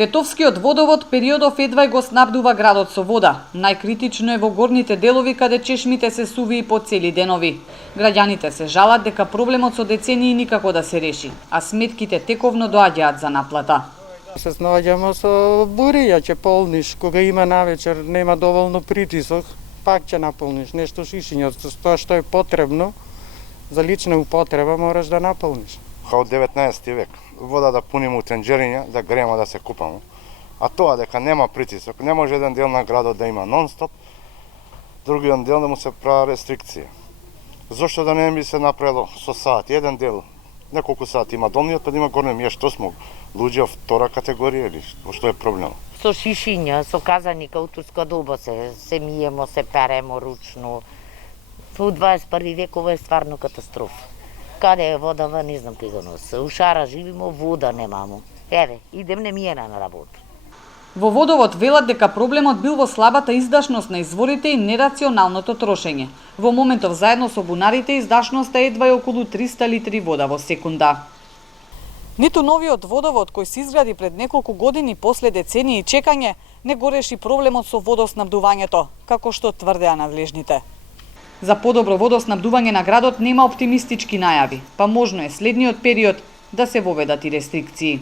Тетовскиот водовод периодов едвај го снабдува градот со вода. Најкритично е во горните делови каде чешмите се суви по цели денови. Граѓаните се жалат дека проблемот со децении никако да се реши, а сметките тековно доаѓаат за наплата. Се снаоѓаме со бурија, ќе полниш, кога има навечер, нема доволно притисок, пак ќе наполниш нешто шишиња, тоа што е потребно за лична употреба мораш да наполниш. Од 19 век вода да пунимо у тенџериња, да греемо да се купамо. А тоа дека нема притисок, не може еден дел на градот да има нон-стоп, другиот дел да му се прави рестрикција. Зошто да не би се направило со саат, еден дел, неколку сати има долниот, па да има горниот, ние што смо луѓе втора категорија или што е проблемот? Со шишиња, со казаника, утурска доба се миемо, се перемо ручно. У 21 век ова е стварно катастрофа. Каде е водава, не знам кај го носи. У шара живимо, вода немамо. Еве, идем немиена на работа. Во водовод велат дека проблемот бил во слабата издашност на изворите и нерационалното трошење. Во моментов заедно со бунарите издашноста едва е околу 300 литри вода во секунда. Ниту новиот водовод кој се изгради пред неколку години после децении чекање не го реши проблемот со водоснабдувањето, како што тврдеа надлежните. За подобро водоснабдување на градот нема оптимистички најави, па можно е следниот период да се воведат и рестрикции.